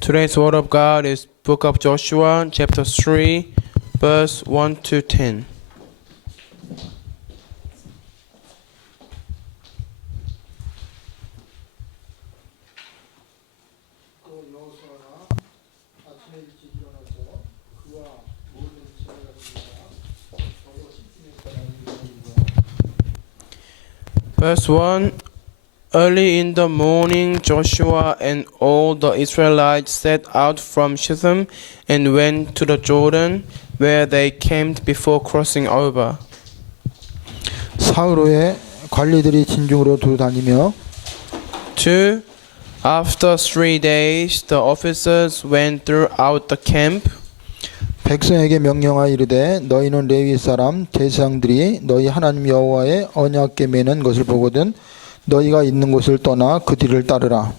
Today's word of God is Book of Joshua, chapter 3, verse 1 to 10. 또 여호수아가 아침에 일찍 일어나서 그와 모든 이스라엘 가족과 서로 시팀에 따라 Verse 1. Early in the morning, Joshua and all the Israelites set out from Shittim and went to the Jordan, where they camped before crossing over. 사흘 관리들이 진중으로 두다니며 2. After 3 days, the officers went throughout the camp. 백성에게 명령하여 이르되 너희는 레위 사람 제사장들이 너희 하나님 여호와의 언약궤 매는 것을 보거든 너희가 있는 곳을 떠나 그 뒤를 따르라.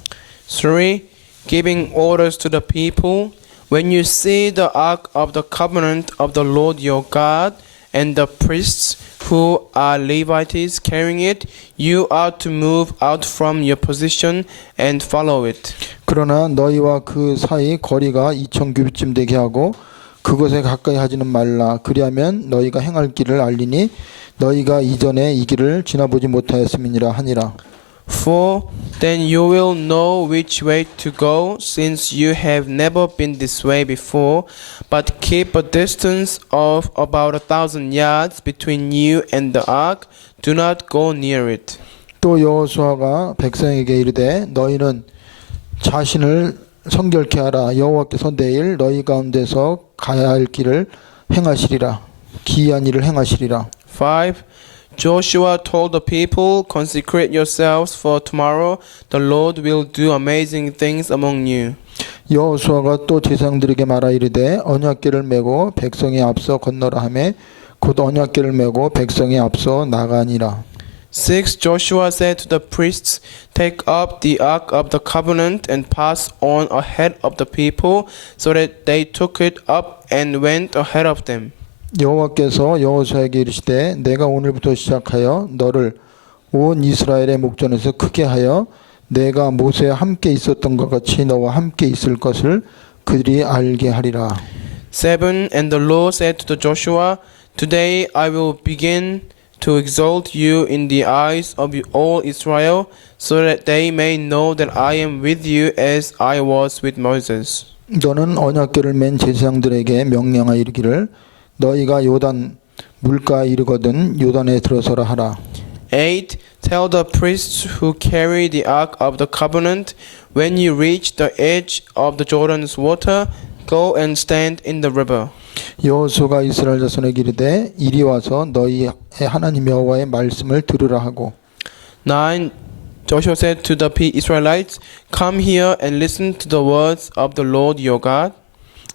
3. Giving orders to the people, when you see the ark of the covenant of the Lord your God and the priests who are Levites carrying it, you are to move out from your position and follow it. 그러나 너희와 그 사이 거리가 2000규빗쯤 되게 하고 그곳에 가까이 하지는 말라. 그리하면 너희가 행할 길을 알리니 너희가 이전에 이 길을 지나보지 못하였음이니라 하니라. 4. Then you will know which way to go, since you have never been this way before, but keep a distance of about 1,000 yards between you and the ark. Do not go near it. 또 여호수아가 백성에게 이르되 너희는 자신을 성결케 하라. 여호와께서 내일 너희 가운데서 가야 할 길을 행하시리라. 기이한 일을 행하시리라. 5. Joshua told the people, consecrate yourselves for tomorrow. The Lord will do amazing things among you. 여호수아가 또 제사장들에게 말하 이르되 언약궤를 메고 백성이 앞서 건너라 하매 곧 언약궤를 메고 백성이 앞서 나가니라. 6. Joshua said to the priests, take up the ark of the covenant and pass on ahead of the people, so that they took it up and went ahead of them. 여호와께서 여호수아에게 이르시되 내가 오늘부터 시작하여 너를 온 이스라엘의 목전에서 크게 하여 내가 모세와 함께 있었던 것 같이 너와 함께 있을 것을 그들이 알게 하리라. 7. And the Lord said to Joshua, today I will begin to exalt you in the eyes of all Israel, so that they may know that I am with you as I was with Moses. 너는 언약궤를 맨 제사장들에게 명령하여 이르기를 너희가 요단 물가에 이르거든 요단에 들어서라 하라. 8. Tell the priests who carry the ark of the covenant, when you reach the edge of the Jordan's water, go and stand in the river. 여호수아가 이스라엘 자손에게 이르되 이리 와서 너희의 하나님 여호와의 말씀을 들으라 하고 9. Joshua said to the Israelites, come here and listen to the words of the Lord your God.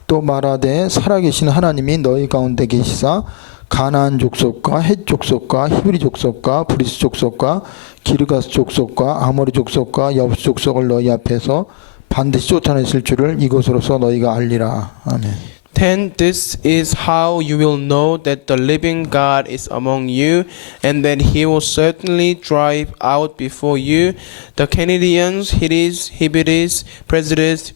또 말하되 살아계신 하나님이 너희 가운데 계시사 가나안 족속과 헷 족속과 히브리 족속과 브리스 족속과 기르가스 족속과 아모리 족속과 여부스 족속을 너희 앞에서 반드시 쫓아내실 줄을 이것으로서 너희가 알리라. 아멘. 10. This is how you will know that the living God is among you, and that he will certainly drive out before you the Canaanites, Hittites, Hivites, Perizzites,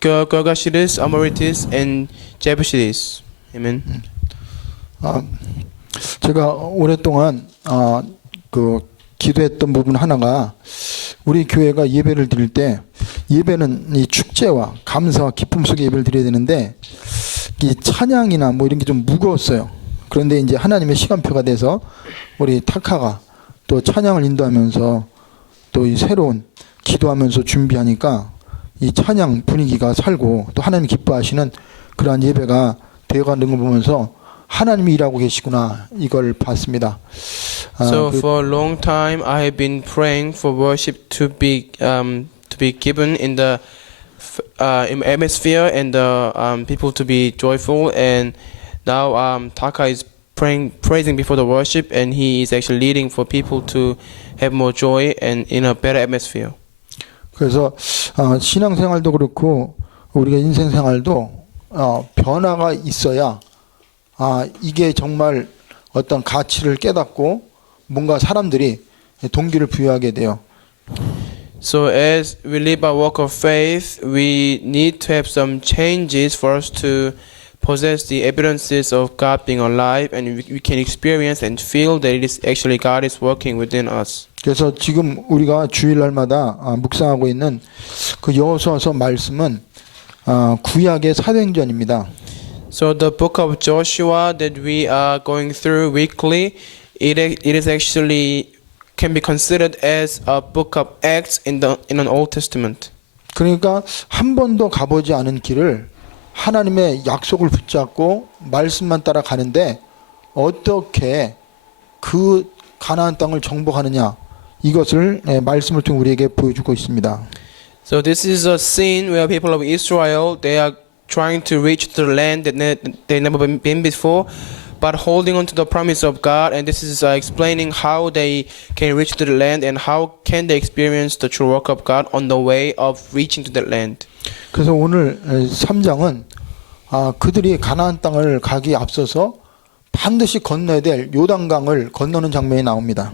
Girgashites, Amorites, and Jebusites. Amen. 제가 오랫동안 기도했던 부분 하나가 우리 교회가 예배를 드릴 때 예배는 이 축제와 감사와 기쁨 속에 예배를 드려야 되는데 이 찬양이나 뭐 이런 게 좀 무거웠어요. 그런데 이제 하나님의 시간표가 돼서 우리 타카가 또 찬양을 인도하면서 또 이 새로운 기도하면서 준비하니까 이 찬양 분위기가 살고 또 하나님 기뻐하시는 그러한 예배가 되어가는 걸 보면서 하나님이 일하고 계시구나 이걸 봤습니다. So for a long time, I have been praying for worship to be given in the atmosphere and the people to be joyful. And now Taka is praising before the worship, and he is actually leading for people to have more joy and in a better atmosphere. 그래서 신앙생활도 그렇고 우리가 인생생활도 변화가 있어야 이게 정말 어떤 가치를 깨닫고 뭔가 사람들이 동기를 부여하게 돼요. So as we live our walk of faith, we need to have some changes for us to possess the evidences of God being alive, and we can experience and feel that it is actually God is working within us. 그래서 지금 우리가 주일날마다 묵상하고 있는 그 여호수아서 말씀은 구약의 사도행전입니다. So the book of Joshua that we are going through weekly, it is actually can be considered as a book of Acts in an Old Testament. 그러니까 한 번도 가보지 않은 길을 하나님의 약속을 붙잡고 말씀만 따라 가는데 어떻게 그 가나안 땅을 정복하느냐, 이것을 말씀을 통해 우리에게 보여주고 있습니다. So this is a scene where people of Israel, they are trying to reach the land that they've never been before, but holding on to the promise of God, and this is explaining how they can reach to the land and how can they experience the true work of God on the way of reaching to that land. 그래서 오늘 3장은 그들이 가나안 땅을 가기에 앞서서 반드시 건너야 될 요단강을 건너는 장면이 나옵니다.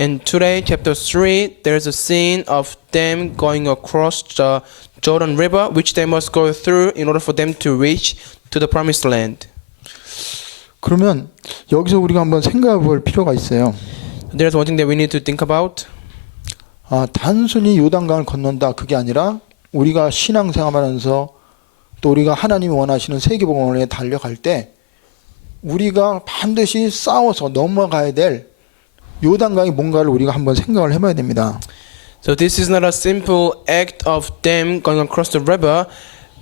And today, chapter 3, there's a scene of them going across the Jordan River, which they must go through in order for them to reach to the promised land. 그러면 여기서 우리가 한번 생각해 볼 필요가 있어요. There's one thing that we need to think about. 단순히 요단강을 건넌다, 그게 아니라 우리가 신앙생활하면서 또 우리가 하나님이 원하시는 세계복음을 달려갈 때 우리가 반드시 싸워서 넘어가야 될 요단강이 뭔가를 우리가 한번 생각을 해봐야 됩니다. So this is not a simple act of them going across the river,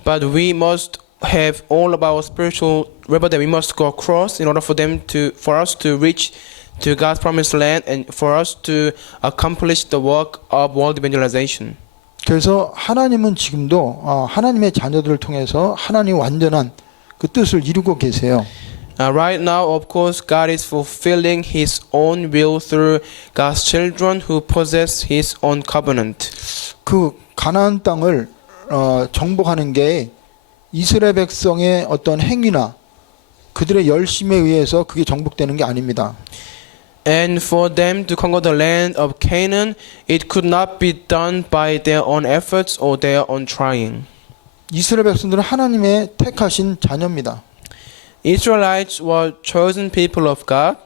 but we must have all of our spiritual river that we must go across in order for us to reach to God's promised land and for us to accomplish the work of world evangelization. 그래서 하나님은 지금도 하나님의 자녀들을 통해서 하나님의 완전한 그 뜻을 이루고 계세요. Right now, of course, God is fulfilling His own will through God's children who possess His own covenant. 그 가나안 땅을 정복하는 게 이스라엘 백성의 어떤 행위나 그들의 열심에 의해서 그게 정복되는 게 아닙니다. And for them to conquer the land of Canaan, it could not be done by their own efforts or their own trying. 이스라엘 백성들은 하나님의 택하신 자녀입니다. Israelites were chosen people of God,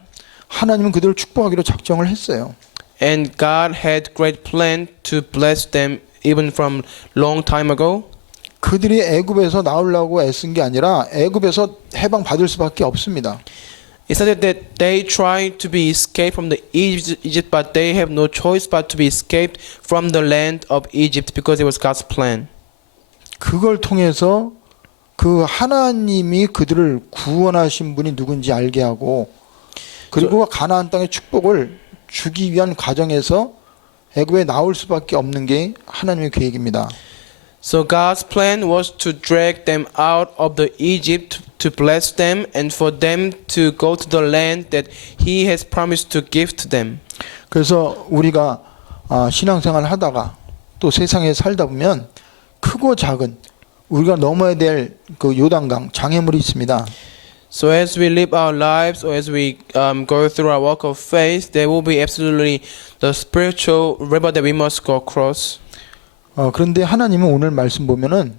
하나님은 그들을 축복하기로 작정을 했어요. and God had great plan to bless them even from long time ago. 그들이 애굽에서 나오려고 애쓴 게 아니라 애굽에서 해방 받을 수밖에 없습니다. It's not that they tried to be escaped from the Egypt, but they have no choice but to be escaped from the land of Egypt because it was God's plan. 그걸 통해서 그 하나님이 그들을 구원하신 분이 누군지 알게 하고 그리고 가나안 땅의 축복을 주기 위한 과정에서 애굽에 나올 수밖에 없는 게 하나님의 계획입니다. So God's plan was to drag them out of the Egypt to bless them and for them to go to the land that He has promised to give to them. 그래서 우리가 신앙생활을 하다가 또 세상에 살다 보면 크고 작은 우리가 넘어야 될 그 요단강 장애물이 있습니다. So as we live our lives or as we go through our walk of faith, there will be absolutely the spiritual river that we must go across. 그런데 하나님은 오늘 말씀 보면은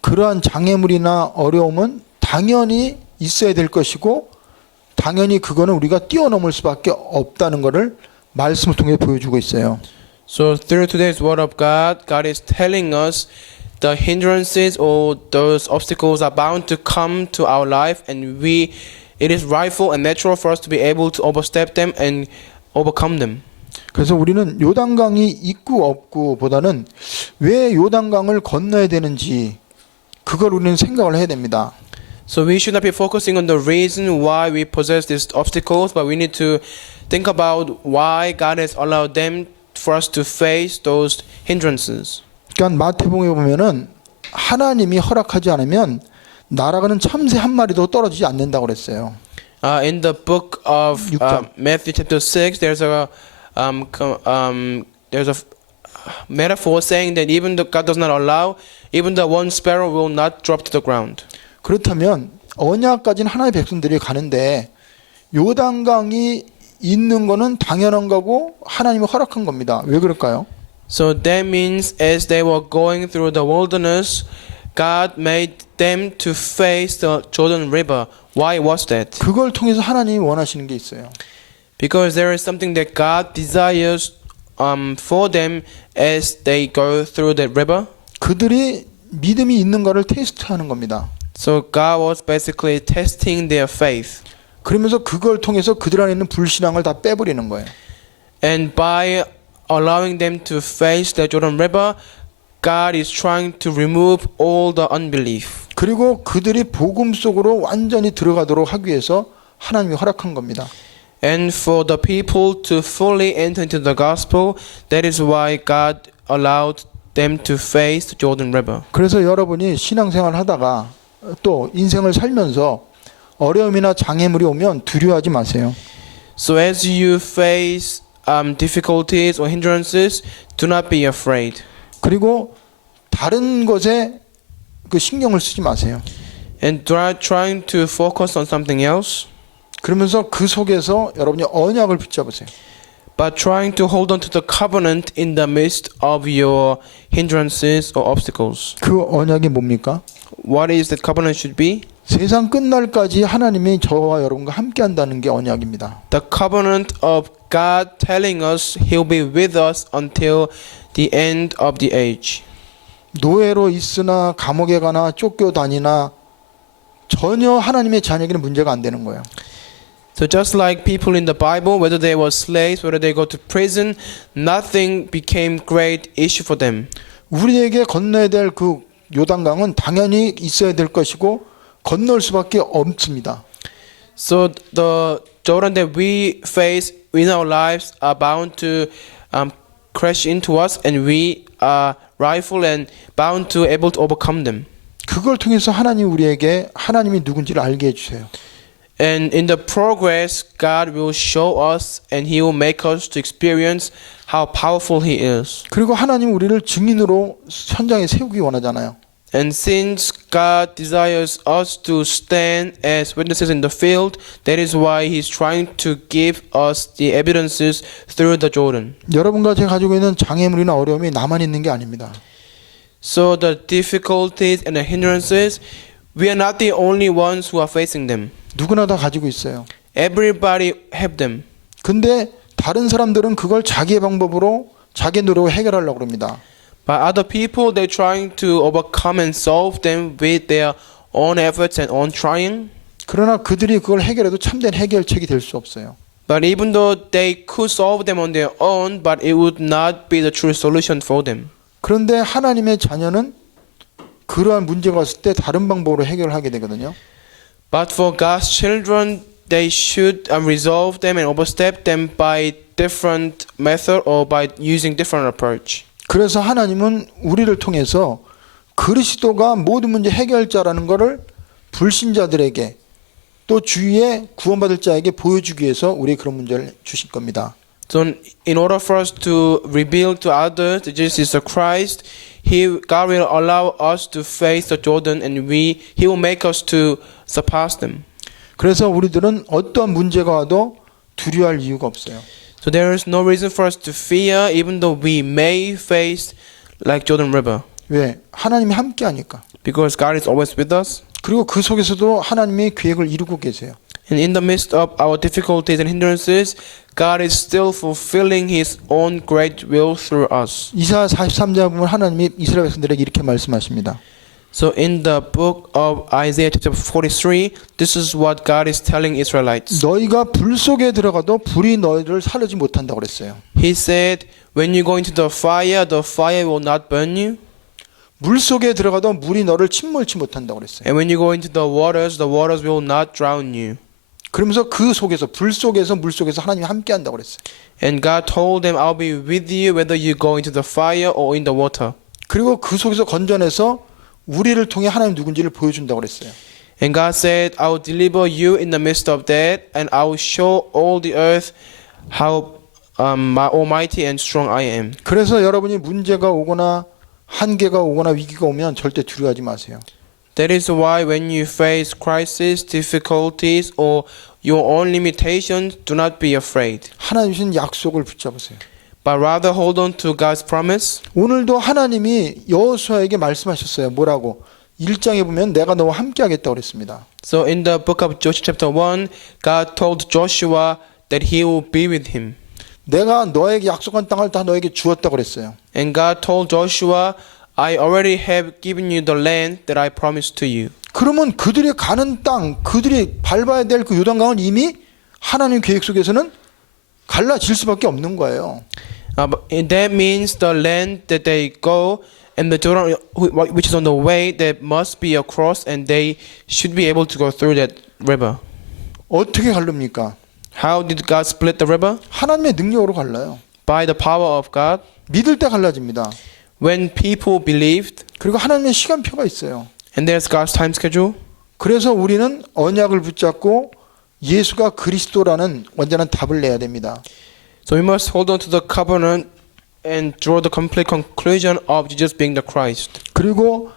그러한 장애물이나 어려움은 당연히 있어야 될 것이고 당연히 그거는 우리가 뛰어넘을 수밖에 없다는 것을 말씀을 통해 보여주고 있어요. So through today's word of God, God is telling us the hindrances or those obstacles are bound to come to our life, and it is rightful and natural for us to be able to overstep them and overcome them. 그래서 우리는 요단강이 있고 없고 보다는 왜 요단강을 건너야 되는지 그걸 우리는 생각을 해야 됩니다. So we should not be focusing on the reason why we possess these obstacles, but we need to think about why God has allowed them for us to face those hindrances. 그러니까 마태복음에 보면은 하나님이 허락하지 않으면 날아가는 참새 한 마리도 떨어지지 않는다고 그랬어요. In the book of Matthew chapter 6, there's a metaphor saying that even though God does not allow, even the one sparrow will not drop to the ground. 그렇다면 언약까지는 하나님의 백성들이 가는데 요단강이 있는 거는 당연한 거고 하나님이 허락한 겁니다. 왜 그럴까요? So that means as they were going through the wilderness, God made them to face the Jordan River. Why was that? 그걸 통해서 하나님이 원하시는 게 있어요. Because there is something that God desires for them as they go through the river. 그들이 믿음이 있는가를 테스트하는 겁니다. So God was basically testing their faith. 그러면서 그걸 통해서 그들 안에 있는 불신앙을 다 빼버리는 거예요. And by allowing them to face the Jordan River, God is trying to remove all the unbelief. 그리고 그들이 복음 속으로 완전히 들어가도록 하기 위해서 하나님이 허락한 겁니다. And for the people to fully enter into the gospel, that is why God allowed them to face the Jordan River. 그래서 여러분이 신앙생활 하다가 또 인생을 살면서 어려움이나 장애물이 오면 두려워하지 마세요. So as you face difficulties or hindrances, do not be afraid. 그리고 다른 것에 그 신경을 쓰지 마세요. And trying to focus on something else, 그러면서 그 속에서 여러분이 언약을 붙잡으세요. but trying to hold on to the covenant in the midst of your hindrances or obstacles. 그 언약이 뭡니까? What is that covenant should be? 세상 끝날까지 하나님이 저와 여러분과 함께 한다는 게 언약입니다. The covenant of God telling us He'll be with us until the end of the age. 노예로 있으나 감옥에 가나 쫓겨다니나 전혀 하나님의 자녀에게는 문제가 안 되는 거예요. So just like people in the Bible, whether they were slaves, whether they go to prison, nothing became great issue for them. 우리에게 건너야 될 그 요단강은 당연히 있어야 될 것이고 건널 수밖에 없습니다. So the Jordan that we face in our lives are bound to crash into us, and we are rightful and bound to able to overcome them. 그걸 통해서 하나님 우리에게 하나님이 누군지를 알게 해주세요. And in the progress, God will show us, and He will make us to experience how powerful He is. 그리고 하나님 우리를 증인으로 현장에 세우기 원하잖아요. And since God desires us to stand as witnesses in the field, that is why He's trying to give us the evidences through the Jordan. 여러분과 제가 가지고 있는 장애물이나 어려움이 나만 있는 게 아닙니다. So the difficulties and the hindrances, we are not the only ones who are facing them. 누구나 다 가지고 있어요. Everybody have them. 근데 다른 사람들은 그걸 자기의 방법으로 자기 노력으로 해결하려고 합니다. But other people, they're trying to overcome and solve them with their own efforts and own trying. 그러나 그들이 그걸 해결해도 참된 해결책이 될 수 없어요. But even though they could solve them on their own, but it would not be the true solution for them. 그런데 하나님의 자녀는 그러한 문제가 왔을 때 다른 방법으로 해결하게 되거든요. But for God's children, they should resolve them and overstep them by different method or by using different approach. 그래서 하나님은 우리를 통해서 그리스도가 모든 문제 해결자라는 것을 불신자들에게 또 주위에 구원받을 자에게 보여주기 위해서 우리에게 그런 문제를 주신 겁니다. So in order for us to reveal to others that Jesus Christ, God will allow us to face the Jordan, and He will make us to surpass them. 그래서 우리들은 어떠한 문제가 와도 두려워할 이유가 없어요. So there is no reason for us to fear, even though we may face like Jordan River, 왜? 하나님이 함께 하니까. because God is always with us. 그리고 그 속에서도 하나님의 계획을 이루고 계세요. And in the midst of our difficulties and hindrances, God is still fulfilling His own great will through us. 이사야 43장 보면 하나님이 이스라엘 백성들에게 이렇게 말씀하십니다. So in the book of Isaiah chapter 43, this is what God is telling Israelites. 너희가 불 속에 들어가도 불이 너희를 사르지 못한다고 그랬어요. He said, when you go into the fire will not burn you. 물 속에 들어가도 물이 너를 침몰치 못한다고 그랬어요. And when you go into the waters will not drown you. 그러면서 그 속에서 불 속에서 물 속에서 하나님이 함께 한다고 그랬어요. And God told them, I'll be with you whether you go into the fire or in the water. 그리고 그 속에서 건져내서 우리를 통해 하나님 누군지를 보여준다고 그랬어요. And God said, I will deliver you in the midst of that, and I will show all the earth how almighty and strong I am. 그래서 여러분이 문제가 오거나 한계가 오거나 위기가 오면 절대 두려워하지 마세요. That is why when you face crisis, difficulties, or your own limitations, do not be afraid. 하나님 주신 약속을 붙잡으세요. but rather hold on to God's promise. 오늘도 하나님이 여호수아에게 말씀하셨어요. 뭐라고? 1장에 보면 내가 너와 함께 하겠다고 그랬습니다. So in the book of Joshua chapter 1, God told Joshua that he will be with him. 내가 너에게 약속한 땅을 다 너에게 주었다고 그랬어요. And God told Joshua, I already have given you the land that I promised to you. 그러면 그들이 가는 땅, 그들이 밟아야 될 그 요단강은 이미 하나님 계획 속에서는 갈라질 수밖에 없는 거예요. But that means the land that they go and the Jordan which is on the way that must be across and they should be able to go through that river. 어떻게 갈릅니까? How did God split the river? 하나님의 능력으로 갈라요. By the power of God. 믿을 때 갈라집니다. When people believed, 그리고 하나님의 시간표가 있어요. and there's God's time schedule. 그래서 우리는 언약을 붙잡고 예수가 그리스도라는 완전한 답을 내야 됩니다. So we must hold on to the covenant and draw the complete conclusion of Jesus being the Christ. 그리고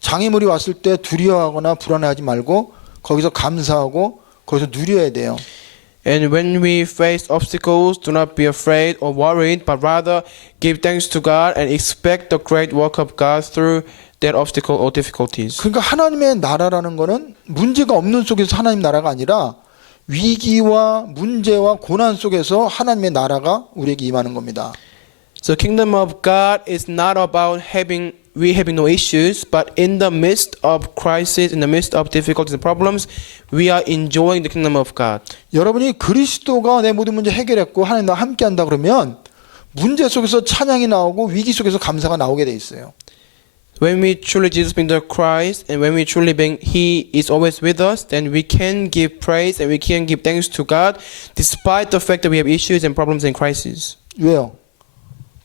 장애물이 왔을 때 두려워하거나 불안해하지 말고 거기서 감사하고 거기서 누려야 돼요. And when we face obstacles, do not be afraid or worried, but rather give thanks to God and expect the great work of God through that obstacle or difficulties. 그러니까 하나님의 나라라는 거는 문제가 없는 속에서 하나님 나라가 아니라 위기와 문제와 고난 속에서 하나님의 나라가 우리에게 임하는 겁니다. So kingdom of God is not about having no issues, but in the midst of crisis, in the midst of difficulties and problems, we are enjoying the kingdom of God. 여러분이 그리스도가 내 모든 문제 해결했고 하나님 나와 함께한다 그러면 문제 속에서 찬양이 나오고 위기 속에서 감사가 나오게 돼 있어요. When we truly Jesus being the Christ, and when we truly being He is always with us, then we can give praise and we can give thanks to God, despite the fact that we have issues and problems and crises. 왜요?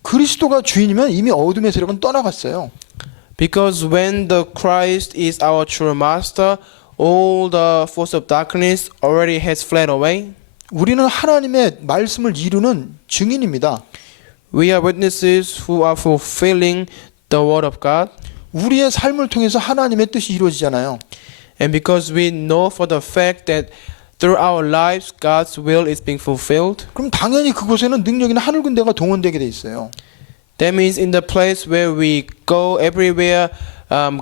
그리스도가 주인이면 이미 어둠의 세력은 떠나갔어요. Because when the Christ is our true master, all the force of darkness already has fled away. 우리는 하나님의 말씀을 이루는 증인입니다. We are witnesses who are fulfilling the word of God. 우리의 삶을 통해서 하나님의 뜻이 이루어지잖아요. And because we know for the fact that through our lives God's will is being fulfilled. 그럼 당연히 그곳에는 능력이나 하늘 군대가 동원되게 돼 있어요. That means in the place where we go, everywhere,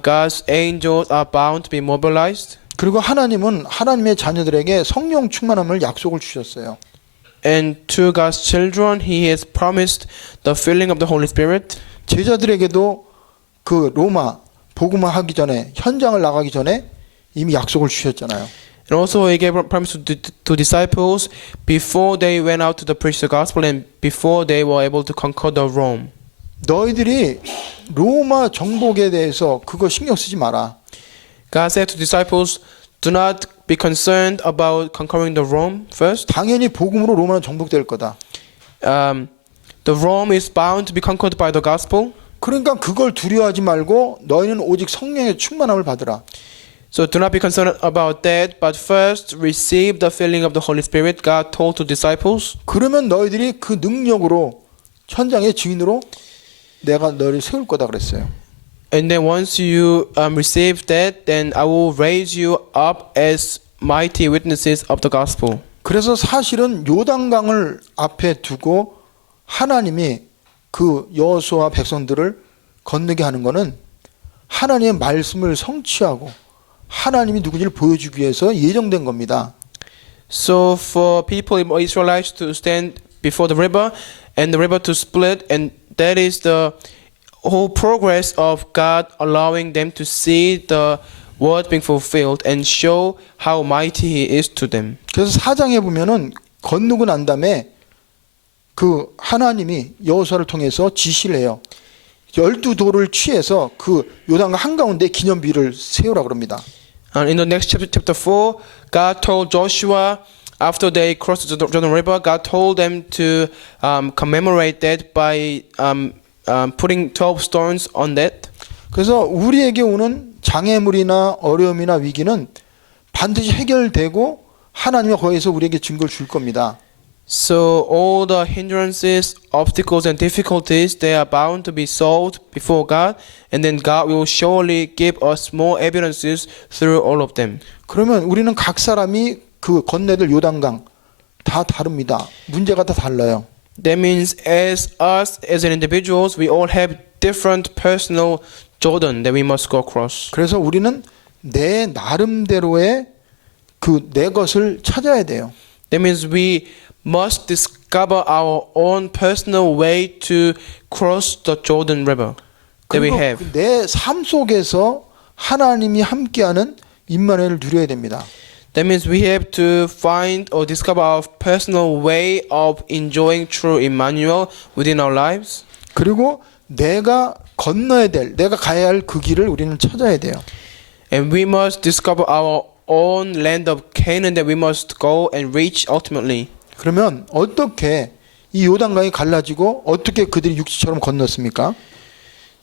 God's angels are bound to be mobilized. 그리고 하나님은 하나님의 자녀들에게 성령 충만함을 약속을 주셨어요. And to God's children, He has promised the filling of the Holy Spirit. 제자들에게도 그 로마 복음화 하기 전에 현장을 나가기 전에 이미 약속을 주셨잖아요. And also He gave a promise to disciples before they went out to the preach the gospel and before they were able to conquer the Rome. 너희들이 로마 정복에 대해서 그거 신경 쓰지 마라. God said to disciples, do not be concerned about conquering the Rome first. 당연히 복음으로 로마는 정복될 거다. The Rome is bound to be conquered by the gospel. 그러니까 그걸 두려워하지 말고 너희는 오직 성령의 충만함을 받으라. So do not be concerned about that, but first receive the filling of the Holy Spirit, God told to disciples. 그러면 너희들이 그 능력으로 현장의 증인으로 내가 너를 세울 거다 그랬어요. And then once you receive that, then I will raise you up as mighty witnesses of the gospel. 그래서 사실은 요단강을 앞에 두고 하나님이 그 여호수아 백성들을 건너게 하는 것은 하나님의 말씀을 성취하고 하나님이 누구인지를 보여주기 위해서 예정된 겁니다. So for people, Israelites, to stand before the river and the river to split, and that is the whole progress of God allowing them to see the word being fulfilled and show how mighty He is to them. 그래서 4장에 보면은 건너고 난 다음에 그 하나님이 여호수아를 통해서 지시를 해요. 12돌을 취해서 그 요단강 한가운데 기념비를 세우라 그럽니다. And in the next chapter 4, God told Joshua, after they crossed the Jordan River, God told them to commemorate that by putting 12 stones on that. 그래서 우리에게 오는 장애물이나 어려움이나 위기는 반드시 해결되고 하나님이 거기서 우리에게 증거를 줄 겁니다. So all the hindrances, obstacles and difficulties, they are bound to be solved before God, and then God will surely give us more evidences through all of them. 그러면 우리는 각 사람이 그 건네들 요단강 다 다릅니다. 문제가 다 달라요. That means as us as an individuals, we all have different personal Jordan that we must go across. 그래서 우리는 내 나름대로의 그 내 것을 찾아야 돼요. That means we must discover our own personal way to cross the Jordan River that we 그리고 have. 내 삶 속에서 하나님이 함께하는 임마누엘을 누려야 됩니다. That means we have to find or discover our personal way of enjoying true Emmanuel within our lives. 그리고 내가 건너야 될, 내가 가야 할 그 길을 우리는 찾아야 돼요. And we must discover our own land of Canaan that we must go and reach ultimately. 그러면 어떻게 이 요단강이 갈라지고 어떻게 그들이 육지처럼 건넜습니까?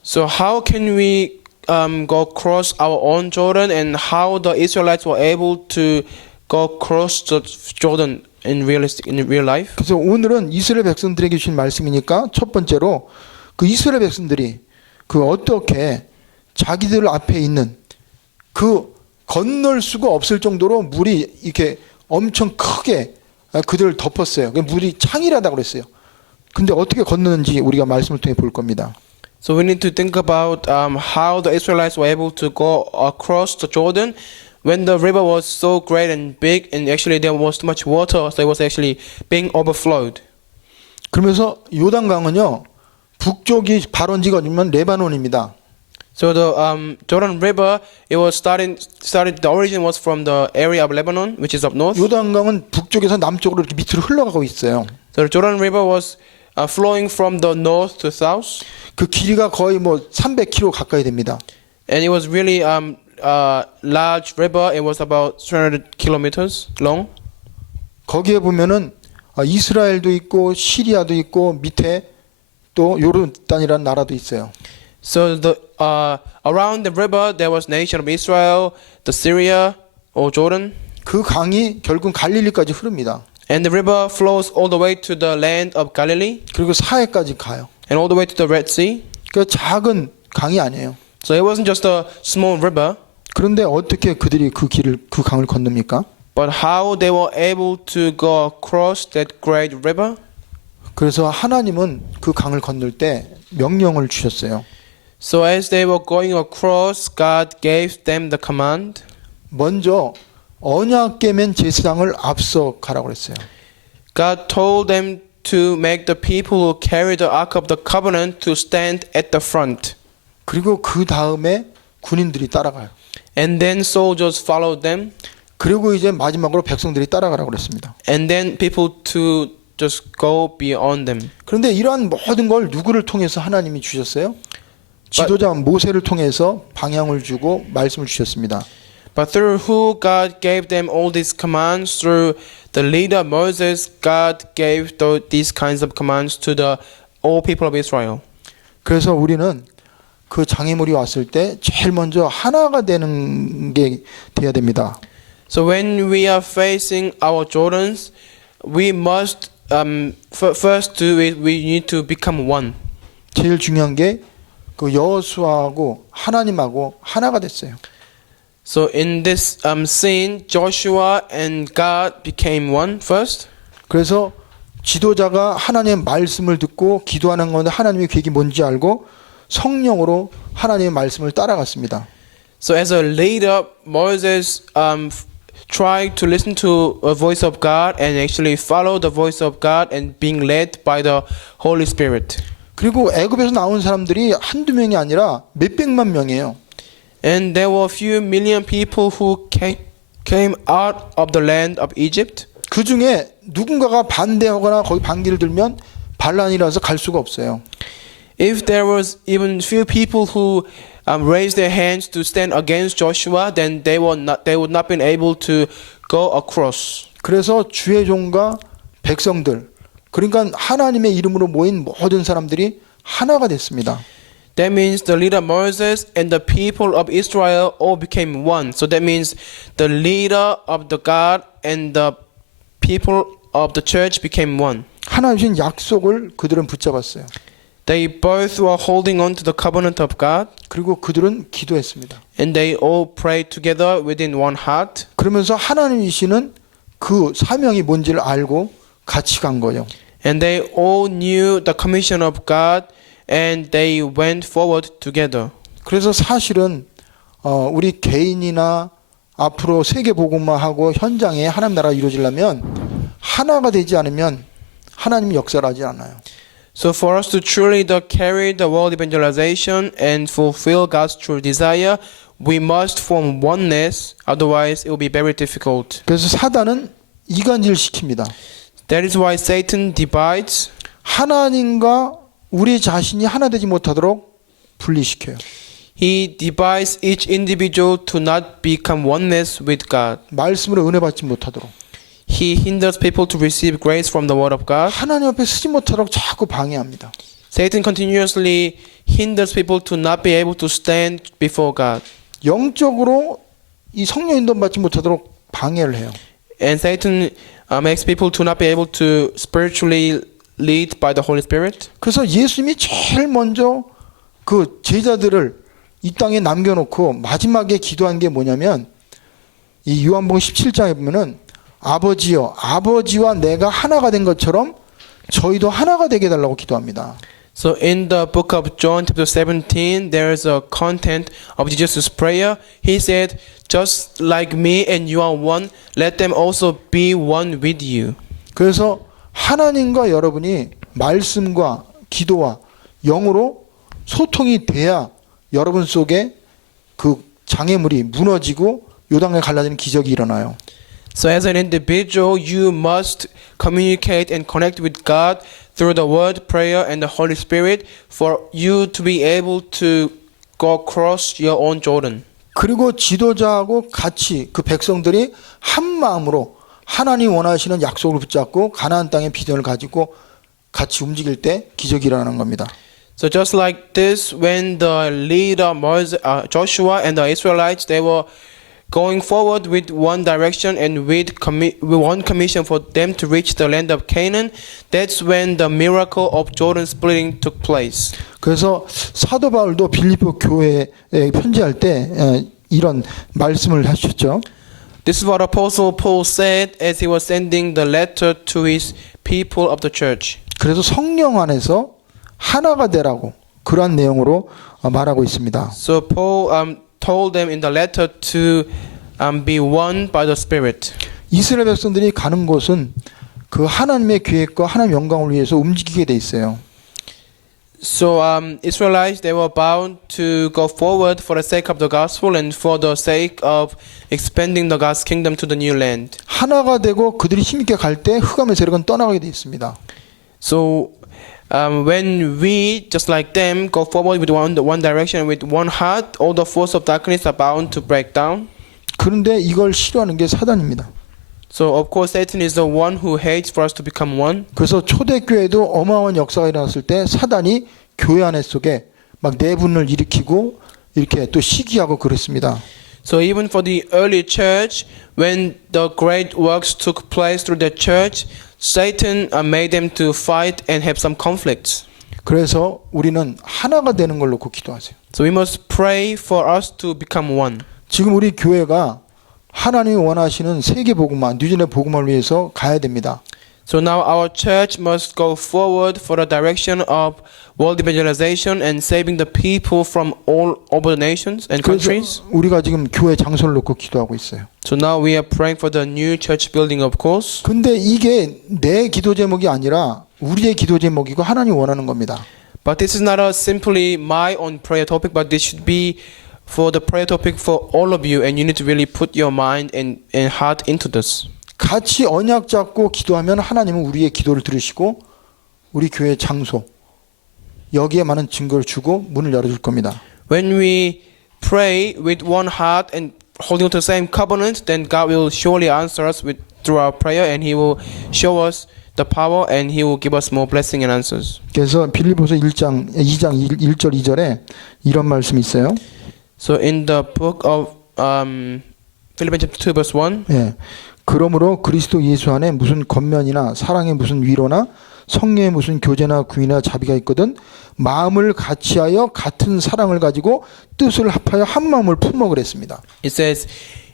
So how can we go across our own Jordan, and how the Israelites were able to go across the Jordan in real life? 그래서 오늘은 이스라엘 백성들에게 주신 말씀이니까 첫 번째로 그 이스라엘 백성들이 그 어떻게 자기들 앞에 있는 그 건널 수가 없을 정도로 물이 이렇게 엄청 크게 그들을 덮었어요. 그 물이 창이라다고 그랬어요. 근데 어떻게 건너는지 우리가 말씀을 통해 볼 겁니다. So we need to think about how the Israelites were able to go across the Jordan when the river was so great and big, and actually there was too much water, so it was actually being overflowed. 그러면서 요단강은요 북쪽이 발원지거든요 레바논입니다. So the Jordan River, it was started. The origin was from the area of Lebanon, which is up north. 요단강은 북쪽에서 남쪽으로 이렇게 밑으로 흘러가고 있어요. So the Jordan River was flowing from the north to south, 그 길이가 거의 뭐 300km 가까이 됩니다. and it was really large river. It was about 300 kilometers long. 거기에 보면은 이스라엘도 있고 시리아도 있고 밑에 또 요르단이라는 나라도 있어요. So the around the river there was nation of Israel, the Syria or Jordan, 그 강이 결국 갈릴리까지 흐릅니다. and the river flows all the way to the land of Galilee 그리고 사해까지 가요. and all the way to the Red Sea. 그 작은 강이 아니에요. So it wasn't just a small river, 그런데 어떻게 그들이 그 강을 건넙니까? but how they were able to go across that great river. 그래서 하나님은 그 강을 건널 때 명령을 주셨어요. So as they were going across, God gave them the command. 먼저 언약궤면 제사장을 앞서 가라고 그랬어요. God told them to make the people who carry the Ark of the Covenant to stand at the front. 그리고 그 다음에 군인들이 따라가요. And then soldiers followed them. 그리고 이제 마지막으로 백성들이 따라가라고 그랬습니다. And then people to just go beyond them. 그런데 이러한 모든 걸 누구를 통해서 하나님이 주셨어요? 지도자 모세를 통해서 방향을 주고 말씀을 주셨습니다. But through who God gave them all these commands, through the leader Moses, God gave these kinds of commands to the all people of Israel. 그래서 우리는 그 장애물이 왔을 때 제일 먼저 하나가 되는 게 돼야 됩니다. So when we are facing our Jordans, we must first do it. We need to become one. 제일 중요한 게 그 여호수아하고 하나님하고 하나가 됐어요. So in this scene, Joshua and God became one first. 그래서 지도자가 하나님의 말씀을 듣고 기도하는 건데 하나님의 계획이 뭔지 알고 성령으로 하나님의 말씀을 따라갔습니다. So as a leader, Moses tried to listen to a voice of God and actually follow the voice of God and being led by the Holy Spirit. 그리고 애굽에서 나온 사람들이 한두 명이 아니라 몇백만 명이에요. And there were a few million people who came out of the land of Egypt. 그 중에 누군가가 반대하거나 거기 반기를 들면 반란이라서 갈 수가 없어요. If there was even few people who raised their hands to stand against Joshua, then they would not been able to go across. 그래서 주의 종과 백성들, 그러니까 하나님의 이름으로 모인 모든 사람들이 하나가 됐습니다. That means the leader Moses and the people of Israel all became one. So that means the leader of the God and the people of the church became one. 하나님 주신 약속을 그들은 붙잡았어요. They both were holding on to the covenant of God. 그리고 그들은 기도했습니다. And they all prayed together within one heart. 그러면서 하나님이시는 그 사명이 뭔지를 알고 같이 간 거예요. And they all knew the commission of God, and they went forward together. 그래서 사실은 우리 개인이나 앞으로 세계 복음화하고 현장에 하나님 나라가 이루어지려면 하나가 되지 않으면 하나님이 역사를 하지 않아요. So for us to truly carry the world evangelization and fulfill God's true desire, we must form oneness, otherwise it will be very difficult. 그래서 사단은 이간질 시킵니다. That is why Satan divides. 하나님과 우리 자신이 하나 되지 못하도록 분리시켜요. He divides each individual to not become oneness with God. 말씀으로 은혜 받지 못하도록. He hinders people to receive grace from the word of God. 하나님 앞에 서지 못하도록 자꾸 방해합니다. Satan continuously hinders people to not be able to stand before God. 영적으로 이 성령 인도 받지 못하도록 방해를 해요. And Satan makes people to not be able to spiritually lead by the Holy Spirit. 그래서 예수님이 제일 먼저 그 제자들을 이 땅에 남겨놓고 마지막에 기도한 게 뭐냐면 이 요한복음 17장에 보면은 아버지여 아버지와 내가 하나가 된 것처럼 저희도 하나가 되게 해달라고 기도합니다. So in the book of John chapter 17 there is a content of Jesus' prayer. He said, just like me and you are one, let them also be one with you. 그래서 하나님과 여러분이 말씀과 기도와 영으로 소통이 돼야 여러분 속에 그 장애물이 무너지고 요단강에 갈라지는 기적이 일어나요. So as an individual, you must communicate and connect with God through the word, prayer, and the Holy Spirit for you to be able to go across your own Jordan. 그리고 지도자하고 같이 그 백성들이 한 마음으로 하나님 원하시는 약속을 붙잡고 가나안 땅의 비전을 가지고 같이 움직일 때 기적이 일어나는 겁니다. So just like this, when the leader Joshua and the Israelites, they were going forward with one direction and with one commission for them to reach the land of Canaan, that's when the miracle of Jordan splitting took place. 그래서 사도 바울도 빌립보 교회에 편지할 때 이런 말씀을 하셨죠. This is what Apostle Paul said as he was sending the letter to his people of the church. 그래서 성령 안에서 하나가 되라고 그러한 내용으로 말하고 있습니다. So Paul told them in the letter to be one by the Spirit. 이스라엘 백성들이 가는 곳은 그 하나님의 계획과 하나님의 영광을 위해서 움직이게 돼 있어요. So Israelites, they were bound to go forward for the sake of the gospel and for the sake of expanding the God's kingdom to the new land. 하나가 되고 그들이 힘있게 갈 때 흑암의 세력은 떠나가게 돼 있습니다. So when we, just like them, go forward with one direction, with one heart, all the force of darkness are bound to break down. 그런데 이걸 싫어하는 게 사단입니다. So of course Satan is the one who hates for us to become one. 그래서 초대교회도 어마어마한 역사가 일어났을 때 사단이 교회 안에 속에 막 내분을 일으키고 이렇게 또 시기하고 그랬습니다. So even for the early church, when the great works took place through the church, Satan made them to fight and have some conflicts. 그래서 우리는 하나가 되는 걸 놓고 기도하세요. So we must pray for us to become one. 지금 우리 교회가 하나님이 원하시는 세계 복음화, 뉴질랜드 복음화를 위해서 가야 됩니다. So now our church must go forward for the direction of world evangelization and saving the people from all over the nations and countries. 그래서 우리가 지금 교회 장소를 놓고 기도하고 있어요. So now we are praying for the new church building, of course. 근데 이게 내 기도 제목이 아니라 우리의 기도 제목이고 하나님 원하는 겁니다. But this is not simply my own prayer topic, but this should be for the prayer topic for all of you, and you need to really put your mind and heart into this. 같이 언약 잡고 기도하면 하나님은 우리의 기도를 들으시고 우리 교회 장소 여기에 많은 증거를 주고 문을 열어줄 겁니다. When we pray with one heart and holding to the same covenant, then God will surely answer us through our prayer, and He will show us the power, and He will give us more blessing and answers. 그래서 빌립보서 2장 1절 2절에 이런 말씀이 있어요. So in the book of Philippians chapter 2 verse 1. 예. 그러므로 그리스도 예수 안에 무슨 겉면이나 사랑의 무슨 위로나 성령의 무슨 교제나 구이나 자비가 있거든 마음을 같이하여 같은 사랑을 가지고 뜻을 합하여 한 마음을 품어 그랬습니다. It says,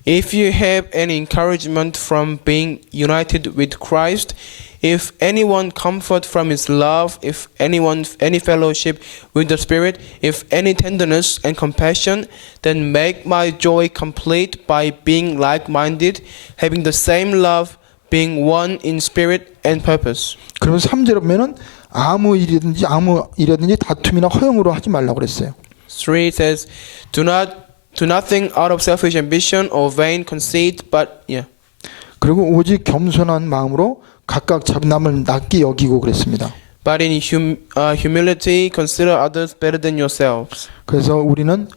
if you have any encouragement from being united with Christ, if anyone comfort from his love, if anyone any fellowship with the Spirit, if any tenderness and compassion, then make my joy complete by being like-minded, having the same love, being one in spirit and purpose. 그러면 3절에 보면은 아무 일이든지 다툼이나 허용으로 하지 말라고 그랬어요. 3 says, do nothing out of selfish ambition or vain conceit, but 그리고 오직 겸손한 마음으로 각각 남을 낮게 여기고 그랬습니다. But in humility, consider others better than yourselves. 그래서 우리는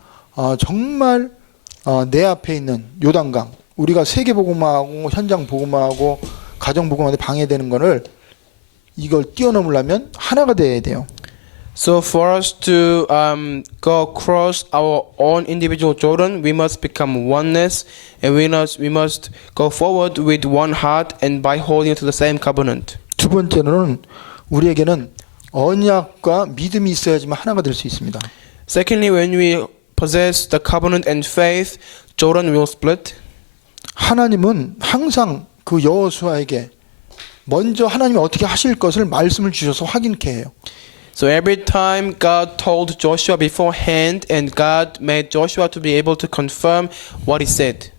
정말 내 앞에 있는 요단강, 우리가 세계복음화하고 현장복음화하고 가정복음화에 방해되는 거를 이걸 뛰어넘으려면 하나가 돼야 돼요. So for us to go across our own individual Jordan, we must become oneness, and we must go forward with one heart and by holding to the same covenant. 두 번째로는 우리에게는 언약과 믿음이 있어야지만 하나가 될 수 있습니다. Secondly, when we possess the covenant and faith, Jordan will split. 하나님은 항상 그 여호수아에게 먼저 하나님이 어떻게 하실 것을 말씀을 주셔서 확인케 해요. So every time God told Joshua beforehand, and God made Joshua to be able to confirm what he said.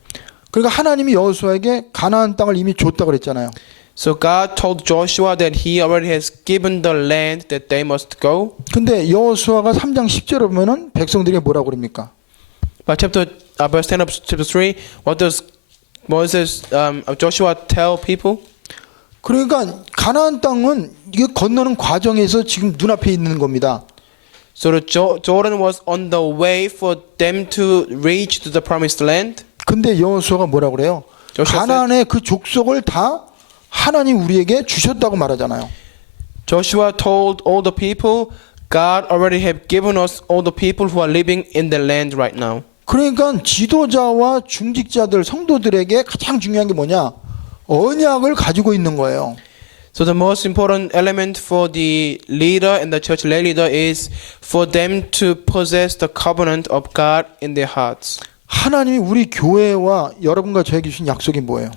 그러니까 하나님이 여호수아에게 가나안 땅을 이미 줬다고 그랬잖아요. So God told Joshua that he already has given the land that they must go. 근데 여호수아가 3장 10절에 보면은 백성들에게 뭐라고 그럽니까? But verse 10 of chapter 3, what does Joshua tell people? 그러니까 가나안 땅은 이게 건너는 과정에서 지금 눈앞에 있는 겁니다. So the Jordan was on the way for them to reach to the promised land. 근데 여호수아가 뭐라고 그래요? 가나안의 그 족속을 다 하나님 우리에게 주셨다고 말하잖아요. Joshua told all the people, God already have given us all the people who are living in the land right now. 그러니까 지도자와 중직자들 성도들에게 가장 중요한 게 뭐냐? 언약을 가지고 있는 거예요. So the most important element for the leader and the church lay leader is for them to possess the covenant of God in their hearts. 하나님이 우리 교회와 여러분과 저에게 주신 약속이 뭐예요?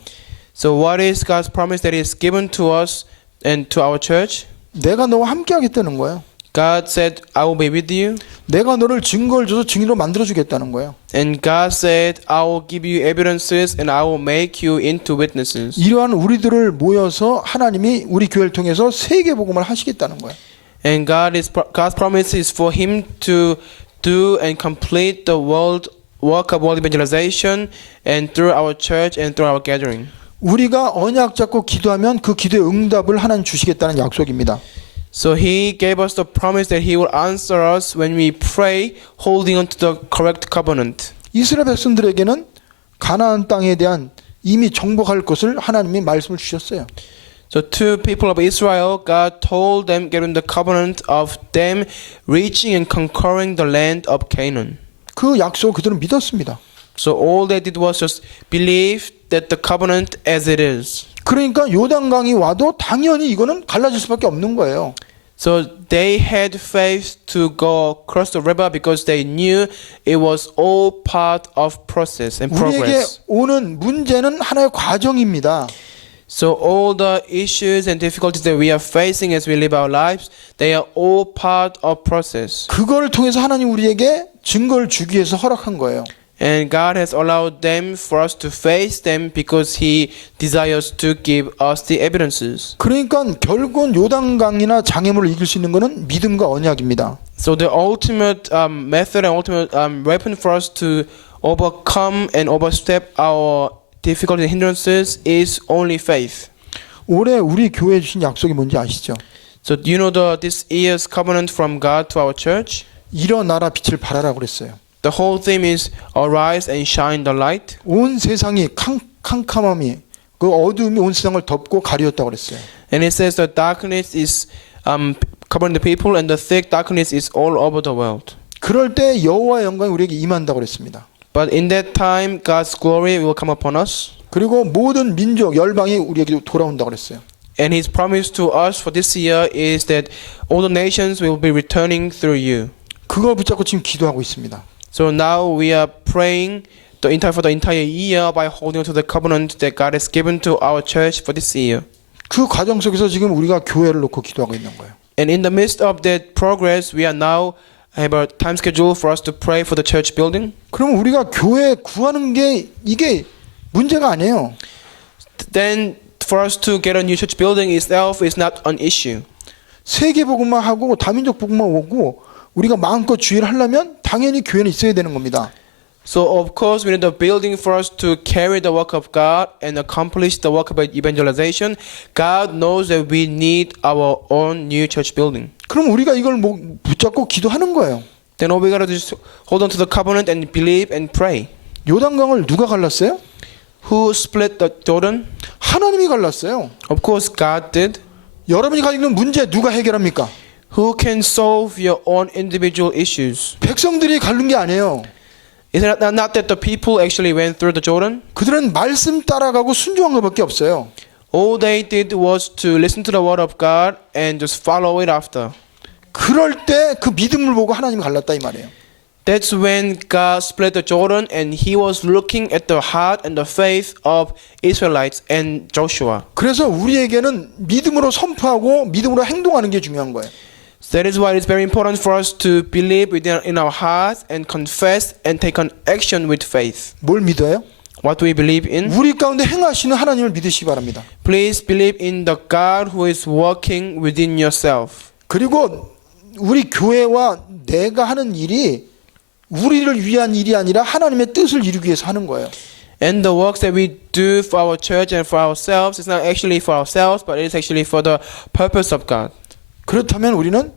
So what is God's promise that is given to us and to our church? 내가 너와 함께 하겠다는 거예요. God said, I will be with you. 내가 너를 증거를 줘서 증인으로 만들어 주겠다는 거예요. And God said, I will give you evidences and I will make you into witnesses. 이러한 우리들을 모여서 하나님이 우리 교회를 통해서 세계 복음을 하시겠다는 거예요. And God's promise is for Him to do and complete the work of world evangelization and through our church and through our gathering. 우리가 언약 잡고 기도하면 그 기도의 응답을 하나님 주시겠다는 약속입니다. So He gave us the promise that He will answer us when we pray, holding on to the correct covenant. 이스라엘 백성들에게는 가나안 땅에 대한 이미 정복할 것을 하나님이 말씀을 주셨어요. So to people of Israel, God told them, given the covenant of them reaching and conquering the land of Canaan. 그 약속을 그들은 믿었습니다. So all they did was just believe that the covenant as it is. 그러니까 요단강이 와도 당연히 이거는 갈라질 수밖에 없는 거예요. So they had faith to go across the river because they knew it was all part of process and 우리에게 progress. 오는 문제는 하나의 과정입니다. So all the issues and difficulties that we are facing as we live our lives, they are all part of process. 그걸 통해서 하나님 우리에게 증거를 주기 위해서 허락한 거예요. And God has allowed them for us to face them because He desires to give us the evidences. 그러니까 결국은 요단강이나 장애물을 이길 수 있는 것은 믿음과 언약입니다. So the ultimate method and ultimate weapon for us to overcome and overstep our difficulties and hindrances is only faith. 올해 우리 교회에 주신 약속이 뭔지 아시죠? So do you know this year's covenant from God to our church? 일어나라 빛을 발하라 그랬어요. The whole theme is arise and shine the light. 온 세상이 캄캄함이 그 어두움이 온 세상을 덮고 가리웠다고 그랬어요. And it says the darkness is covering the people and the thick darkness is all over the world. 그럴 때 여호와의 영광이 우리에게 임한다고 그랬습니다. But in that time God's glory will come upon us. 그리고 모든 민족 열방이 우리에게 돌아온다고 그랬어요. And His promise to us for this year is that all the nations will be returning through you. 그걸 붙잡고 지금 기도하고 있습니다. So now we are praying for the entire year by holding on to the covenant that God has given to our church for this year. 그 과정 속에서 지금 우리가 교회를 놓고 기도하고 있는 거예요. And in the midst of that progress, we are now have a time schedule for us to pray for the church building. 그럼 우리가 교회 구하는 게 이게 문제가 아니에요. Then for us to get a new church building itself is not an issue. 세계 복음만 하고 다민족 복음만 오고 우리가 마음껏 주의를 하려면 당연히 교회는 있어야 되는 겁니다. So of course we need a building for us to carry the work of God and accomplish the work of evangelization. God knows that we need our own new church building. 그럼 우리가 이걸 뭐 붙잡고 기도하는 거예요. Then all we gotta do is hold on to the covenant and believe and pray. 요단강을 누가 갈랐어요? Who split the Jordan? 하나님이 갈랐어요. Of course God did. 여러분이 가지고 있는 문제 누가 해결합니까? Who can solve your own individual issues? 백성들이 갈른 게 아니에요. Is it not that the people actually went through the Jordan? 그들은 말씀 따라가고 순종한 것밖에 없어요. All they did was to listen to the word of God and just follow it after. 그럴 때 그 믿음을 보고 하나님이 갈랐다 이 말이에요. That's when God split the Jordan and he was looking at the heart and the faith of Israelites and Joshua. 그래서 우리에게는 믿음으로 선포하고 믿음으로 행동하는 게 중요한 거예요. That is why it's very important for us to believe in our hearts and confess and take an action with faith. 뭘 믿어요? What do we believe in? 우리 가운데 행하시는 하나님을 믿으시기 바랍니다. Please believe in the God who is working within yourself. 그리고 우리 교회와 내가 하는 일이 우리를 위한 일이 아니라 하나님의 뜻을 이루기 위해서 하는 거예요. And the works that we do for our church and for ourselves is not actually for ourselves, but it is actually for the purpose of God. 그렇다면 우리는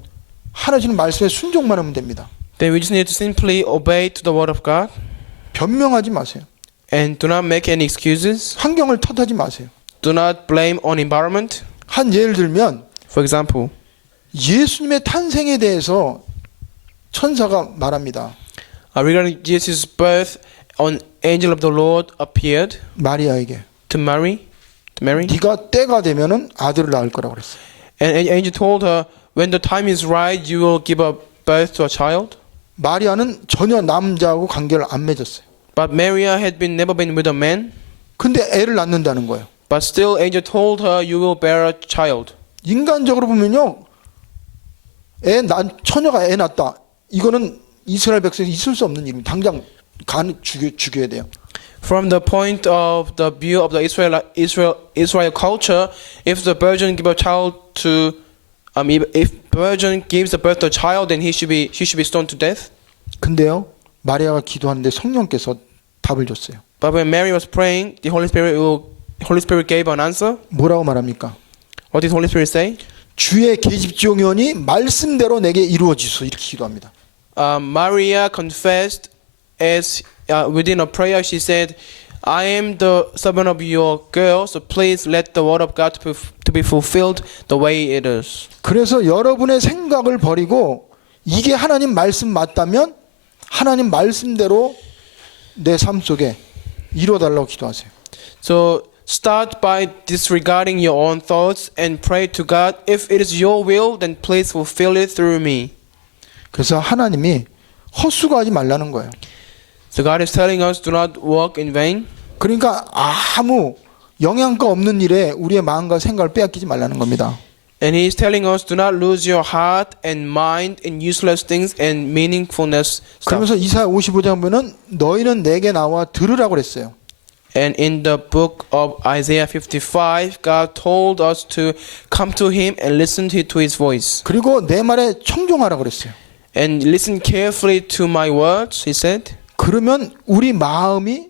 하나님 말씀에 순종만 하면 됩니다. Then we just need to simply obey to the word of God 변명하지 마세요. and do not make any excuses. 환경을 탓하지 마세요. Do not blame on environment. 한 예를 들면 For example, 예수님의 탄생에 대해서 천사가 말합니다. regarding Jesus' birth, an angel of the Lord appeared 마리아에게 to Mary. 네가 때가 되면은 아들을 낳을 거라고 그랬어요. And an angel told her, when the time is right, you will give birth to a child. 마리아는 전혀 남자하고 관계를 안 맺었어요. But Maria had never been with a man. 근데 애를 낳는다는 거예요. But still, angel told her, you will bear a child. 인간적으로 보면요, 처녀가 애 낳았다. 이거는 이스라엘 백성이 있을 수 없는 일입니다. 당장 죽여야 돼요. From the point of the view of the Israel culture, if the virgin give a child to, if virgin gives birth to a child, then she should be stoned to death. 근데요, 마리아가 기도하는데 성령께서 답을 줬어요. But when Mary was praying, the Holy Spirit gave an answer. 뭐라고 말합니까? What did Holy Spirit say? 주의 계집종이오니 말씀대로 내게 이루어지소 이렇게 기도합니다. Maria confessed as within a prayer she said, I am the servant of your girl, so please let the word of God to be fulfilled the way it is. 그래서 여러분의 생각을 버리고 이게 하나님 말씀 맞다면 하나님 말씀대로 내 삶 속에 이루어달라고 기도하세요. So start by disregarding your own thoughts and pray to God. If it is your will, then please fulfill it through me. 그래서 하나님이 헛수고하지 말라는 거예요. So God is telling us do not work in vain. 그러니까 아무 영양가 없는 일에 우리의 마음과 생각을 빼앗기지 말라는 겁니다. And He is telling us do not lose your heart and mind in useless things and meaningfulness stuff. 그러면서 이사야 55장 보면 너희는 내게 나와 들으라고 그랬어요. And in the book of Isaiah 55, God told us to come to Him and listen to His voice. 그리고 내 말에 청종하라고 그랬어요. And listen carefully to my words, He said. 그러면 우리 마음이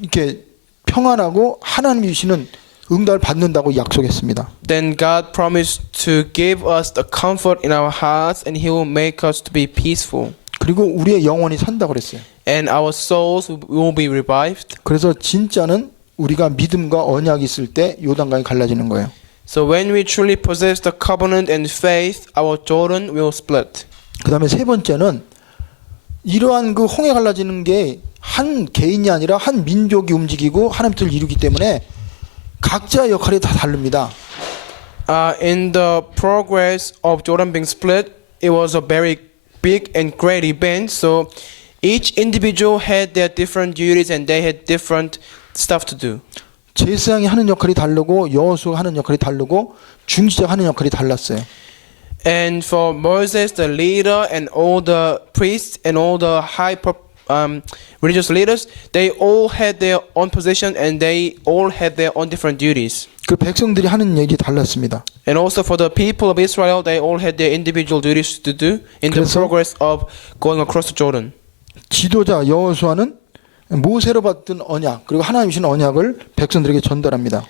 이렇게 평안하고 하나님이 주시는 응답을 받는다고 약속했습니다. Then God promised to give us the comfort in our hearts and He will make us to be peaceful. 그리고 우리의 영혼이 산다고 그랬어요. And our souls will be revived. 그래서 진짜는 우리가 믿음과 언약이 있을 때 요단강이 갈라지는 거예요. So when we truly possess the covenant and faith, our Jordan will split. 그다음에 세 번째는 이러한 그 홍해 갈라지는 게 한 개인이 아니라 한 민족이 움직이고 하나님 뜻을 이루기 때문에 각자의 역할이 다 다릅니다. In the progress of Jordan being split, it was a very big and great event. So each individual had their different duties and they had different stuff to do. 제사장이 하는 역할이 다르고 여호수아가 하는 역할이 다르고 중지자가 하는 역할이 달랐어요. And for Moses, the leader, and all the priests and all the religious leaders, they all had their own position and they all had their own different duties. 그 백성들이 하는 일이 달랐습니다. And also for the people of Israel, they all had their individual duties to do in the 그래서- progress of going across the Jordan. 지도자 여호수아는 모세로 받은 언약 그리고 하나님 주신 언약을 백성들에게 전달합니다.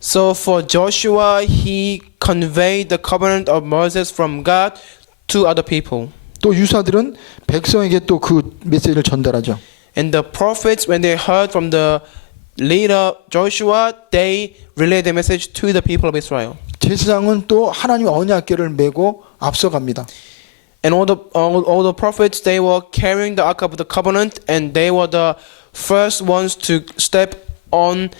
So for Joshua, he conveyed the covenant of Moses from God to other people. 또 유사들은 백성에게 또 그 메시지를 전달하죠. And the prophets, when they heard from the leader Joshua, they relayed the message to the people of Israel. 제사장은 또 하나님의 언약궤를 메고 앞서갑니다. And all the prophets, they were carrying the ark of the covenant, and they were the first ones to step on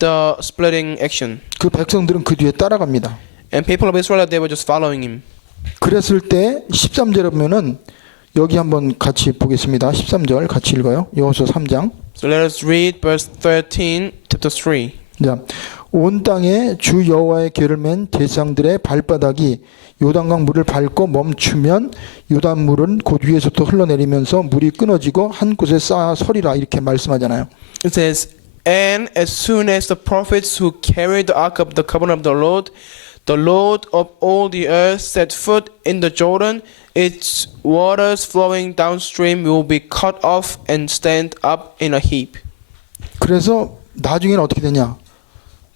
the splitting action. 그 백성들은 그 뒤에 따라갑니다. And people of Israel, they were just following him. 그랬을 때 13절에 보면은 여기 한번 같이 보겠습니다. 13절 같이 읽어요. 여호수아 3장. So let us read verse 13, chapter 3. 자, 온 땅에 주 여호와의 궤를 맨 제사장들의 발바닥이 요단강 물을 밟고 멈추면 요단물은 곧 위에서부터 흘러내리면서 물이 끊어지고 한 곳에 쌓아 서리라 이렇게 말씀하잖아요. It says, and as soon as the prophets who carried the ark of the covenant of the Lord of all the earth set foot in the Jordan, its waters flowing downstream will be cut off and stand up in a heap. 그래서 나중에는 어떻게 되냐?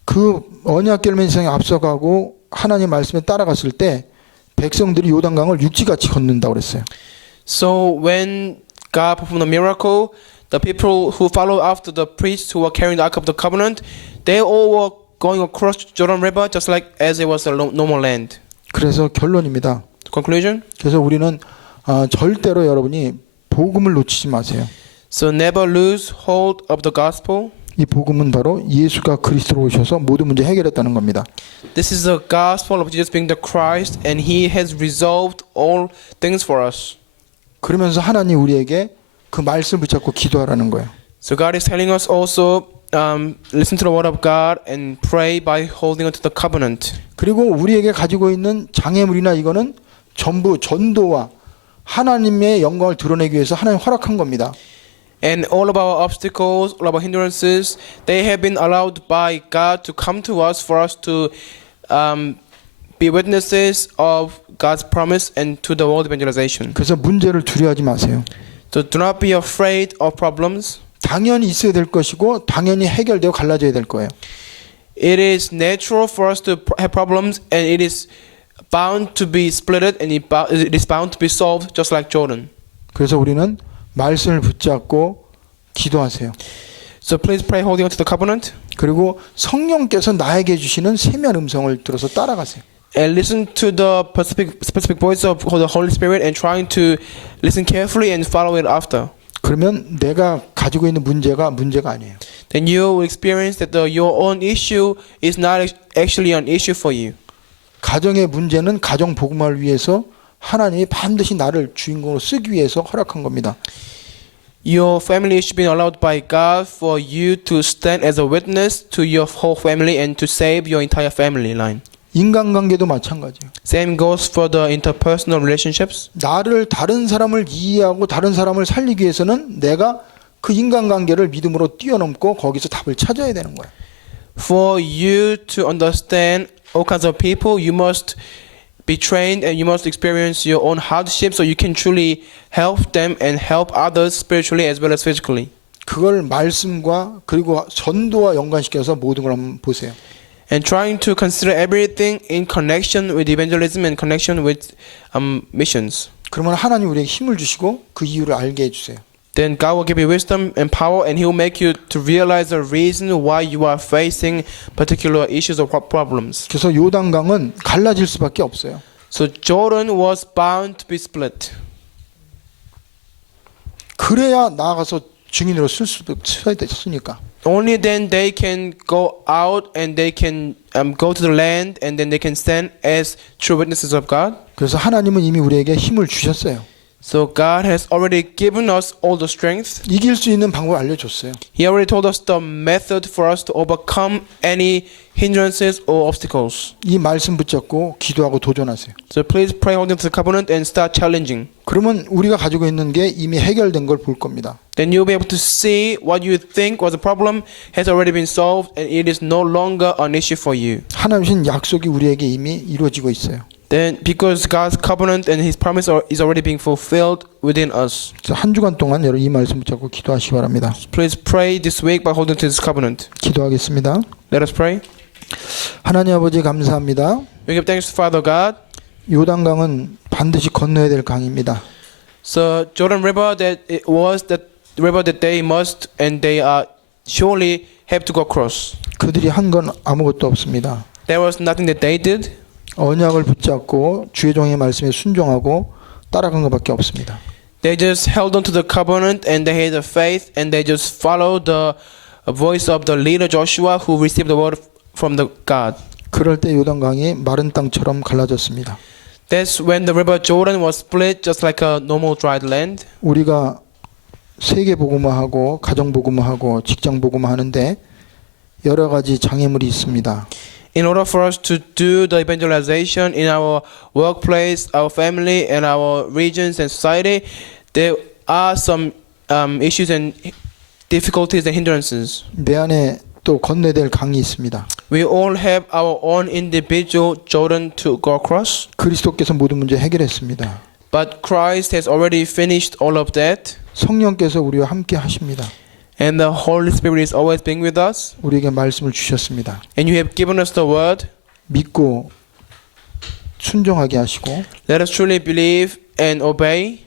그 언약궤를 맨 제사장이 앞서가고 하나님 말씀에 따라갔을 때 백성들이 요단강을 육지같이 걷는다고 그랬어요. So when God performed a miracle, the people who followed after the priests who were carrying the ark of the covenant, they all were going across Jordan River just like as it was a normal land. 그래서 결론입니다. Conclusion? 그래서 우리는 절대로 여러분이 복음을 놓치지 마세요. So never lose hold of the gospel. 이 복음은 바로 예수가 그리스도로 오셔서 모든 문제 해결했다는 겁니다. This is the gospel of Jesus being the Christ, and He has resolved all things for us. 그러면서 하나님 우리에게 그 말씀을 붙잡고 기도하라는 거예요. So God is telling us also, listen to the word of God and pray by holding on to the covenant. 그리고 우리에게 가지고 있는 장애물이나 이거는 전부 전도와 하나님의 영광을 드러내기 위해서 하나님 허락한 겁니다. And all of our obstacles, all of our hindrances, they have been allowed by God to come to us for us to be witnesses of God's promise and to the world evangelization. 그래서 문제를 두려워하지 마세요. So do not be afraid of problems. 당연히 있어야 될 것이고 당연히 해결되고 갈라져야 될 거예요. It is natural for us to have problems, and it is bound to be splitted, and it is bound to be solved, just like Jordan. 그래서 우리는 말씀을 붙잡고 기도하세요. So please pray holding on to the covenant. 그리고 성령께서 나에게 주시는 세미한 음성을 들어서 따라가세요. And listen to the specific voice of the Holy Spirit and trying to listen carefully and follow it after. 그러면 내가 가지고 있는 문제가 아니에요. Then you will experience that your own issue is not actually an issue for you. 가정의 문제는 가정 복음화를 위해서 하나님이 반드시 나를 주인공으로 쓰기 위해서 허락한 겁니다. Your family issue being allowed by God for you to stand as a witness to your whole family and to save your entire family line. 인간관계도 마찬가지예요. Same goes for the interpersonal relationships. 나를 다른 사람을 이해하고 다른 사람을 살리기 위해서는 내가 그 인간관계를 믿음으로 뛰어넘고 거기서 답을 찾아야 되는 거예요. For you to understand all kinds of people, you must be trained and you must experience your own hardships so you can truly help them and help others spiritually as well as physically. 그걸 말씀과 그리고 전도와 연관시켜서 모든 걸 한번 보세요. And trying to consider everything in connection with evangelism and connection with missions. 그러면 하나님 우리에게 힘을 주시고 그 이유를 알게 해주세요. Then God will give you wisdom and power, and He will make you to realize the reason why you are facing particular issues or problems. 그래서 요단강은 갈라질 수밖에 없어요. So Jordan was bound to be split. 그래야 나아가서 증인으로 서야 됐으니까. Only then they can go out and they can go to the land, and then they can stand as true witnesses of God. 그래서 하나님은 이미 우리에게 힘을 주셨어요. So God has already given us all the strength. 이길 수 있는 방법을 알려줬어요. He already told us the method for us to overcome any hindrances or obstacles. 이 말씀 붙잡고 기도하고 도전하세요. So please pray holding to the covenant and start challenging. 그러면 우리가 가지고 있는 게 이미 해결된 걸 볼 겁니다. Then you'll be able to see what you think was a problem has already been solved and it is no longer an issue for you. 하나님 주신 약속이 우리에게 이미 이루어지고 있어요. Then because God's covenant and His promise is already being fulfilled within us. 그래서 한 주간 동안 여러분 이 말씀 붙잡고 기도하시기 바랍니다. Please pray this week by holding to this covenant. 기도하겠습니다. Let us pray. 하나님 아버지 감사합니다. We give thanks to Father God. 요단강은 반드시 건너야 될 강입니다. So Jordan River, that it was the river that they must and they are surely have to go across. 그들이 한 건 아무것도 없습니다. There was nothing that they did. 언약을 붙잡고 주의 종의 말씀에 순종하고 따라간 것밖에 없습니다. They just held on to the covenant and they had the faith and they just followed the voice of the leader Joshua who received the word from the God. 그럴 때 요단강이 마른 땅처럼 갈라졌습니다. That's when the river Jordan was split just like a normal dried land. 우리가 세계 복음화하고 가정 복음화하고 직장 복음화하는데 여러 가지 장애물이 있습니다. In order for us to do the evangelization in our workplace, our family, and our regions and society, there are some issues and difficulties and hindrances. 내 안에 또 건너야 될 강이 있습니다. We all have our own individual Jordan to go across, 그리스도께서 모든 문제 해결했습니다. but Christ has already finished all of that, 성령께서 우리와 함께 하십니다. and the Holy Spirit is always being with us, 우리에게 말씀을 주셨습니다. and you have given us the word. 믿고 순종하게 하시고 Let us truly believe and obey.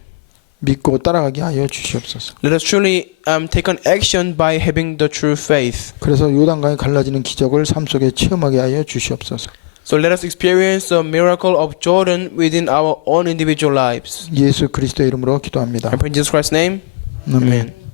믿고 따라가게 하여 주시옵소서. Let us truly take an action by having the true faith. 그래서 요단강이 갈라지는 기적을 삶 속에 체험하게 하여 주시옵소서. So let us experience the miracle of Jordan within our own individual lives. 예수 그리스도의 이름으로 기도합니다. I pray in Jesus Christ's name. 아멘. Amen.